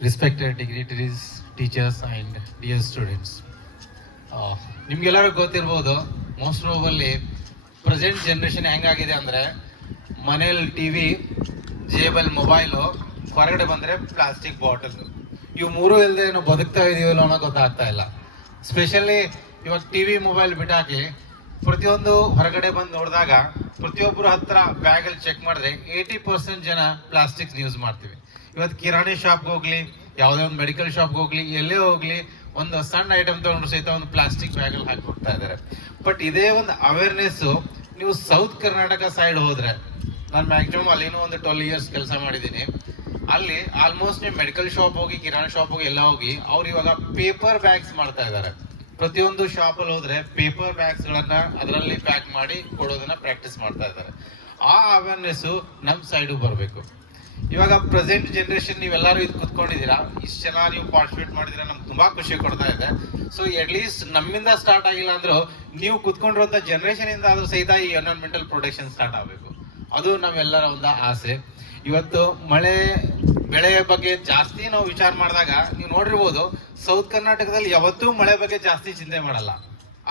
respected dignitaries, teachers and dear students. ನಿಮ್ಗೆಲ್ಲರಿಗೂ ಗೊತ್ತಿರ್ಬೋದು, most probably present generation ಹೆಂಗಾಗಿದೆ ಅಂದರೆ, ಮನೇಲಿ ಟಿ ವಿ, ಜೇಬಲ್ ಮೊಬೈಲು, ಹೊರಗಡೆ ಬಂದರೆ ಪ್ಲಾಸ್ಟಿಕ್ ಬಾಟಲ್, ಇವು ಮೂರು ಇಲ್ಲದೆ ನಾವು ಬದುಕ್ತಾ ಇದೀವಲ್ಲ ಅನ್ನೋ ಗೊತ್ತಾಗ್ತಾ ಇಲ್ಲ. ಸ್ಪೆಷಲಿ ಇವಾಗ ಟಿ ವಿ ಮೊಬೈಲ್ ಬಿಟ್ಟಾಕಿ ಪ್ರತಿಯೊಂದು ಹೊರಗಡೆ ಬಂದು ನೋಡಿದಾಗ ಪ್ರತಿಯೊಬ್ಬರು ಹತ್ರ ಬ್ಯಾಗಲ್ಲಿ ಚೆಕ್ ಮಾಡಿದ್ರೆ 80% ಜನ ಪ್ಲಾಸ್ಟಿಕ್ಸ್ ಯೂಸ್ ಮಾಡ್ತೀವಿ. ಇವತ್ತು ಕಿರಾಣಿ ಶಾಪ್ಗೆ ಹೋಗ್ಲಿ, ಯಾವುದೇ ಒಂದು ಮೆಡಿಕಲ್ ಶಾಪ್ಗೆ ಹೋಗ್ಲಿ, ಎಲ್ಲೇ ಹೋಗ್ಲಿ, ಒಂದು ಸಣ್ಣ ಐಟಮ್ ತೊಗೊಂಡ್ರು ಸಹಿತ ಒಂದು ಪ್ಲಾಸ್ಟಿಕ್ ಬ್ಯಾಗಲ್ಲಿ ಹಾಕಿ ಹೋಗ್ತಾ ಇದ್ದಾರೆ. ಬಟ್ ಇದೇ ಒಂದು ಅವೇರ್ನೆಸ್ಸು ನೀವು ಸೌತ್ ಕರ್ನಾಟಕ ಸೈಡ್ ಹೋದರೆ, ನಾನು ಮ್ಯಾಕ್ಸಿಮಮ್ ಅಲ್ಲಿನೂ ಒಂದು 12 years ಕೆಲಸ ಮಾಡಿದ್ದೀನಿ. ಅಲ್ಲಿ ಆಲ್ಮೋಸ್ಟ್ ನೀವು ಮೆಡಿಕಲ್ ಶಾಪ್ ಹೋಗಿ, ಕಿರಾಣಿ ಶಾಪ್ ಹೋಗಿ, ಎಲ್ಲ ಹೋಗಿ ಅವ್ರು ಇವಾಗ ಪೇಪರ್ ಬ್ಯಾಗ್ಸ್ ಮಾಡ್ತಾ ಇದ್ದಾರೆ. ಪ್ರತಿಯೊಂದು ಶಾಪಲ್ಲಿ ಹೋದ್ರೆ ಪೇಪರ್ ಬ್ಯಾಗ್ಸ್ಗಳನ್ನ ಅದರಲ್ಲಿ ಪ್ಯಾಕ್ ಮಾಡಿ ಕೊಡೋದನ್ನ ಪ್ರಾಕ್ಟೀಸ್ ಮಾಡ್ತಾ ಇದ್ದಾರೆ. ಆ ಅವೇರ್ನೆಸ್ಸು ನಮ್ಮ ಸೈಡು ಬರಬೇಕು. ಇವಾಗ ಪ್ರೆಸೆಂಟ್ ಜನ್ರೇಷನ್ ನೀವೆಲ್ಲರೂ ಇದು ಕುತ್ಕೊಂಡಿದ್ದೀರಾ, ಇಷ್ಟು ಜನ ನೀವು ಪಾರ್ಟಿಸಿಪೇಟ್ ಮಾಡಿದ್ದೀರಾ, ನಮ್ಗೆ ತುಂಬಾ ಖುಷಿ ಕೊಡ್ತಾ ಇದೆ. ಸೊ ಅಟ್ಲೀಸ್ಟ್ ನಮ್ಮಿಂದ ಸ್ಟಾರ್ಟ್ ಆಗಿಲ್ಲ ಅಂದ್ರೂ ನೀವು ಕುತ್ಕೊಂಡಿರುವಂಥ ಜನರೇಷನ್ ಇಂದ ಆದ್ರೂ ಸಹಿತ ಈ ಎನ್ವೈರನ್ಮೆಂಟಲ್ ಪ್ರೊಟೆಕ್ಷನ್ ಸ್ಟಾರ್ಟ್ ಆಗಬೇಕು. ಅದು ನಾವೆಲ್ಲರ ಒಂದು ಆಸೆ. ಇವತ್ತು ಮಳೆ ಬೆಳೆ ಬಗ್ಗೆ ಜಾಸ್ತಿ ನಾವು ವಿಚಾರ ಮಾಡಿದಾಗ ನೀವು ನೋಡಿರ್ಬೋದು, ಸೌತ್ ಕರ್ನಾಟಕದಲ್ಲಿ ಯಾವತ್ತೂ ಮಳೆ ಬಗ್ಗೆ ಜಾಸ್ತಿ ಚಿಂತೆ ಮಾಡಲ್ಲ.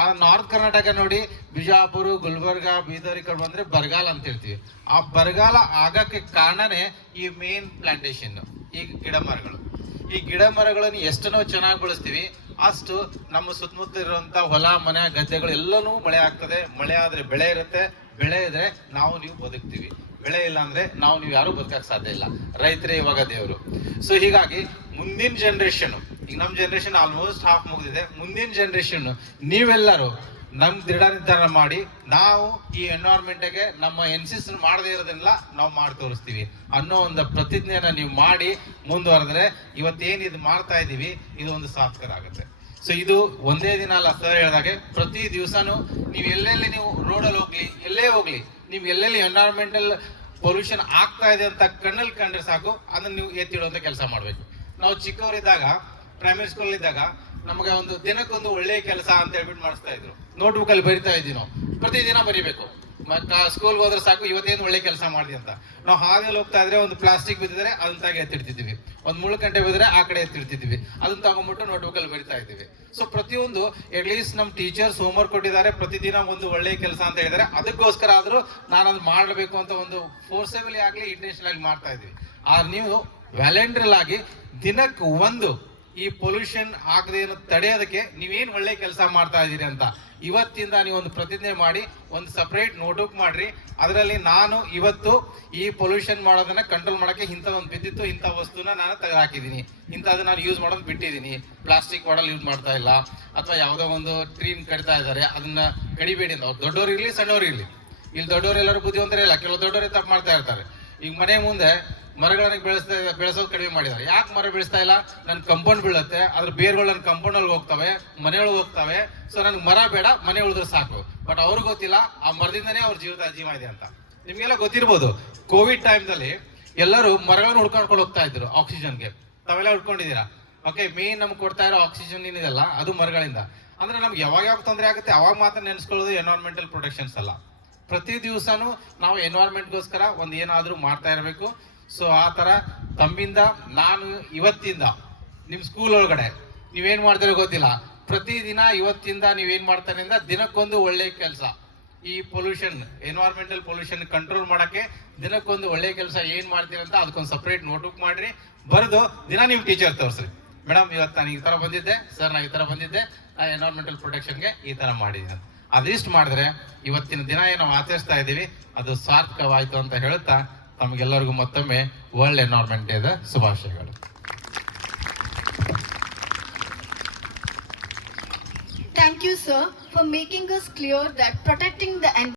ಆ ನಾರ್ತ್ ಕರ್ನಾಟಕ ನೋಡಿ, ಬಿಜಾಪುರ, ಗುಲ್ಬರ್ಗ, ಬೀದರ್ ಕಡೆ ಬಂದ್ರೆ ಬರಗಾಲ ಅಂತ ಹೇಳ್ತೀವಿ. ಆ ಬರಗಾಲ ಆಗಕ್ಕೆ ಕಾರಣನೇ ಈ ಮೇನ್ ಪ್ಲಾಂಟೇಶನ್, ಈ ಗಿಡ ಮರಗಳು. ಈ ಗಿಡ ಮರಗಳನ್ನು ಎಷ್ಟು ನಾವು ಚೆನ್ನಾಗಿ ಬೆಳೆಸ್ತೀವಿ, ಅಷ್ಟು ನಮ್ಮ ಸುತ್ತಮುತ್ತ ಇರುವಂತ ಹೊಲ ಮನೆ ಗದ್ದೆಗಳು ಎಲ್ಲನೂ ಮಳೆ ಆಗ್ತದೆ. ಮಳೆ ಆದ್ರೆ ಬೆಳೆ ಇರುತ್ತೆ, ಬೆಳೆ ಇದ್ರೆ ನಾವು ನೀವು ಬದುಕ್ತೀವಿ. ಬೆಳೆ ಇಲ್ಲ ಅಂದ್ರೆ ನಾವು ನೀವು ಯಾರು ಬದುಕಕ್ಕೆ ಸಾಧ್ಯ ಇಲ್ಲ. ರೈತರೇ ಇವಾಗ ದೇವರು. ಸೊ ಹೀಗಾಗಿ ಮುಂದಿನ ಜನರೇಷನ್, ಈಗ ನಮ್ಮ ಜನರೇಷನ್ ಆಲ್ಮೋಸ್ಟ್ ಹಾಫ್ ಮುಗಿದಿದೆ, ಮುಂದಿನ ಜನರೇಷನ್ ನೀವೆಲ್ಲರೂ ನಮ್ ದೃಢ ನಿರ್ಧಾರ ಮಾಡಿ ನಾವು ಈ ಎನ್ವೈರನ್ಮೆಂಟ್ಗೆ ನಮ್ಮ ಎನ್ಸಿಸ್ ಮಾಡದೇ ಇರೋದನ್ನೆಲ್ಲ ನಾವು ಮಾಡಿ ತೋರಿಸ್ತೀವಿ ಅನ್ನೋ ಒಂದು ಪ್ರತಿಜ್ಞೆನ ನೀವು ಮಾಡಿ ಮುಂದುವರೆದ್ರೆ ಇವತ್ತೇನು ಇದು ಮಾಡ್ತಾ ಇದ್ದೀವಿ ಇದು ಒಂದು ಸಾರ್ಥಕ ಆಗುತ್ತೆ. ಸೊ ಇದು ಒಂದೇ ದಿನ ಅಲ್ಲ, ಸರ್ ಹೇಳಿದಾಗೆ ಪ್ರತಿ ದಿವಸನೂ ನೀವು ಎಲ್ಲೆಲ್ಲಿ ನೀವು ರೋಡಲ್ಲಿ ಹೋಗ್ಲಿ, ಎಲ್ಲೇ ಹೋಗ್ಲಿ, ನೀವು ಎಲ್ಲೆಲ್ಲಿ ಎನ್ವೈರನ್ಮೆಂಟಲ್ ಪೊಲ್ಯೂಷನ್ ಆಗ್ತಾ ಇದೆ ಅಂತ ಕಣ್ಣಲ್ಲಿ ಕಂಡ್ರೆ ಸಾಕು, ಅದನ್ನ ನೀವು ಎತ್ತಿಡುವಂತ ಕೆಲಸ ಮಾಡಬೇಕು. ನಾವು ಚಿಕ್ಕವರಿದ್ದಾಗ ಪ್ರೈಮರಿ ಸ್ಕೂಲ್ ಇದ್ದಾಗ ನಮಗೆ ಒಂದು ದಿನಕ್ಕೊಂದು ಒಳ್ಳೆಯ ಕೆಲಸ ಅಂತ ಹೇಳ್ಬಿಟ್ಟು ಮಾಡಿಸ್ತಾ ಇದ್ರು. ನೋಟ್ ಬುಕ್ ಅಲ್ಲಿ ಬರಿತಾ ಇದ್ವಿ ನಾವು, ಪ್ರತಿದಿನ ಬರಿಬೇಕು. ಸ್ಕೂಲ್ಗೆ ಹೋದ್ರೆ ಸಾಕು, ಇವತ್ತೇನು ಒಳ್ಳೆ ಕೆಲಸ ಮಾಡಿದೆ ಅಂತ. ನಾವು ಹಾಗೆಲ್ಲ ಹೋಗ್ತಾ ಇದ್ರೆ ಒಂದು ಪ್ಲಾಸ್ಟಿಕ್ ಬಿದ್ದಿದ್ರೆ ಅದನ್ನ ತಾಗಿ ಎತ್ತಿಡ್ತಿದ್ವಿ, ಒಂದು ಮುಳ್ಳುಕಂಟೆ ಬಿದ್ದರೆ ಆ ಕಡೆ ಎತ್ತಿಡ್ತಿದ್ವಿ, ಅದನ್ನ ತಗೊಂಡ್ಬಿಟ್ಟು ನೋಟ್ ಬುಕ್ ಅಲ್ಲಿ ಬರಿತಾ ಇದ್ದೀವಿ. ಸೊ ಪ್ರತಿಯೊಂದು ಅಟ್ಲೀಸ್ಟ್ ನಮ್ಮ ಟೀಚರ್ಸ್ ಹೋಮ್ವರ್ಕ್ ಕೊಟ್ಟಿದ್ದಾರೆ, ಪ್ರತಿದಿನ ಒಂದು ಒಳ್ಳೆಯ ಕೆಲಸ ಅಂತ ಹೇಳಿದ್ದಾರೆ, ಅದಕ್ಕೋಸ್ಕರ ಆದ್ರೂ ನಾನು ಅದು ಮಾಡಬೇಕು ಅಂತ ಒಂದು ಫೋರ್ಸೇಬಲಿ ಆಗಲಿ ಇಂಟೆನ್ಷನಲ್ ಆಗಿ ಮಾಡ್ತಾ ಇದ್ವಿ. ನೀವು ವ್ಯಾಲೆಂಟ್ರಲ್ ಆಗಿ ದಿನಕ್ಕೆ ಒಂದು ಈ ಪೊಲ್ಯೂಷನ್ ಆಗದೇನು ತಡೆಯೋದಕ್ಕೆ ನೀವೇನು ಒಳ್ಳೆ ಕೆಲಸ ಮಾಡ್ತಾ ಇದ್ದೀರಿ ಅಂತ ಇವತ್ತಿಂದ ನೀವು ಒಂದು ಪ್ರತಿಜ್ಞೆ ಮಾಡಿ ಒಂದು ಸಪ್ರೇಟ್ ನೋಟ್ಬುಕ್ ಮಾಡ್ರಿ. ಅದರಲ್ಲಿ ನಾನು ಇವತ್ತು ಈ ಪೊಲ್ಯೂಷನ್ ಮಾಡೋದನ್ನ ಕಂಟ್ರೋಲ್ ಮಾಡೋಕ್ಕೆ ಇಂಥದೊಂದು ಬಿದ್ದಿತ್ತು, ಇಂಥ ವಸ್ತುನ ನಾನು ತೆಗೆದು ಹಾಕಿದ್ದೀನಿ, ಇಂಥದ್ದು ನಾನು ಯೂಸ್ ಮಾಡೋದು ಬಿಟ್ಟಿದ್ದೀನಿ, ಪ್ಲಾಸ್ಟಿಕ್ ಬಾಟಲ್ ಯೂಸ್ ಮಾಡ್ತಾ ಇಲ್ಲ, ಅಥವಾ ಯಾವುದೋ ಒಂದು ಟ್ರೀನ್ ಕಡಿತಾ ಇದ್ದಾರೆ ಅದನ್ನ ಕಡಿಬೇಡಿ ಅಂತ. ಅವ್ರು ದೊಡ್ಡವ್ರು ಇರಲಿ ಸಣ್ಣವ್ರು ಇರಲಿ, ಇಲ್ಲಿ ದೊಡ್ಡವರು ಎಲ್ಲರೂ ಬುದ್ಧಿವಂತರೇ ಇಲ್ಲ, ಕೆಲವು ದೊಡ್ಡವರೇ ತಪ್ಪು ಮಾಡ್ತಾ ಇರ್ತಾರೆ. ಈಗ ಮನೆ ಮುಂದೆ ಮರಗಳನ್ನ ಬೆಳೆಸೋದು ಕಡಿಮೆ ಮಾಡಿದ್ದಾರೆ. ಯಾಕೆ ಮರ ಬೆಳೆಸ್ತಾ ಇಲ್ಲ? ನನ್ನ ಕಂಪೌಂಡ್ ಬೀಳುತ್ತೆ, ಅದ್ರ ಬೇರ್ಗಳು ನನ್ನ ಕಂಪೌಂಡ್ ಒಳಗೆ ಹೋಗ್ತವೆ, ಮನೆಯೊಳಗೆ ಹೋಗ್ತವೆ, ಸೊ ನನ್ಗೆ ಮರ ಬೇಡ, ಮನೆ ಉಳಿದ್ರೆ ಸಾಕು. ಬಟ್ ಅವ್ರಿಗೆ ಗೊತ್ತಿಲ್ಲ ಆ ಮರದಿಂದನೇ ಅವ್ರ ಜೀವ ಇದೆ ಅಂತ. ನಿಮ್ಗೆಲ್ಲ ಗೊತ್ತಿರ್ಬೋದು, ಕೋವಿಡ್ ಟೈಮ್ದಲ್ಲಿ ಎಲ್ಲರೂ ಮರಗಳನ್ನು ಹುಡ್ಕೊಂಡು ಹೋಗ್ತಾ ಇದ್ರು ಆಕ್ಸಿಜನ್ಗೆ. ತಾವೆಲ್ಲ ಹುಡ್ಕೊಂಡಿದ್ದೀರಾ? ಓಕೆ, ಮೇನ್ ನಮ್ಗೆ ಕೊಡ್ತಾ ಇರೋ ಆಕ್ಸಿಜನ್ ಏನಿದೆಲ್ಲ ಅದು ಮರಗಳಿಂದ. ಅಂದ್ರೆ ನಮ್ಗೆ ಯಾವಾಗ ತೊಂದರೆ ಆಗುತ್ತೆ ಅವಾಗ ಮಾತ್ರ ನೆನೆಸ್ಕೊಳ್ಳೋದು ಎನ್ವೈರನ್ಮೆಂಟಲ್ ಪ್ರೊಟೆಕ್ಷನ್ಸ್ ಅಲ್ಲ. ಪ್ರತಿ ದಿವಸನೂ ನಾವು ಎನ್ವೈರನ್ಮೆಂಟ್ಗೋಸ್ಕರ ಒಂದು ಏನಾದರೂ ಮಾಡ್ತಾ ಇರಬೇಕು. ಸೊ ಆ ಥರ ತಮ್ಮಿಂದ ನಾನು ಇವತ್ತಿಂದ ನಿಮ್ಮ ಸ್ಕೂಲ್ ಒಳಗಡೆ ನೀವೇನು ಮಾಡ್ತೀರೋ ಗೊತ್ತಿಲ್ಲ, ಪ್ರತಿದಿನ ಇವತ್ತಿಂದ ನೀವೇನು ಮಾಡ್ತಾನೆ ಅಂದ್ರೆ ದಿನಕ್ಕೊಂದು ಒಳ್ಳೆಯ ಕೆಲಸ, ಈ ಪೊಲ್ಯೂಷನ್ ಎನ್ವೈರನ್ಮೆಂಟಲ್ ಪೊಲ್ಯೂಷನ್ ಕಂಟ್ರೋಲ್ ಮಾಡೋಕ್ಕೆ ದಿನಕ್ಕೊಂದು ಒಳ್ಳೆಯ ಕೆಲಸ ಏನು ಮಾಡ್ತೀರಂತ ಅದಕ್ಕೊಂದು ಸಪ್ರೇಟ್ ನೋಟ್ಬುಕ್ ಮಾಡಿರಿ, ಬರೆದು ದಿನ ನಿಮ್ಮ ಟೀಚರ್ ತೋರಿಸ್ರಿ. ಮೇಡಮ್ ಇವತ್ತು ನಾನು ಈ ಥರ ಬಂದಿದ್ದೆ, ಸರ್ ನಾನು ಈ ಥರ ಬಂದಿದ್ದೆ, ನಾನು ಎನ್ವೈರನ್ಮೆಂಟಲ್ ಪ್ರೊಟೆಕ್ಷನ್ಗೆ ಈ ಥರ ಮಾಡಿದ್ದೀನಿ. ಅದಿಷ್ಟು ಮಾಡಿದ್ರೆ ಇವತ್ತಿನ ದಿನ ಏನು ನಾವು ಆಚರಿಸ್ತಾ ಇದ್ದೀವಿ ಅದು ಸಾರ್ಥಕವಾಯಿತು ಅಂತ ಹೇಳ್ತಾ ತಮಗೆಲ್ಲರಿಗೂ ಮತ್ತೊಮ್ಮೆ ವರ್ಲ್ಡ್ ಎನ್ವೈರನ್ಮೆಂಟ್ ಡೇದ ಶುಭಾಶಯಗಳು. Thank you, sir, for making us clear that protecting the environment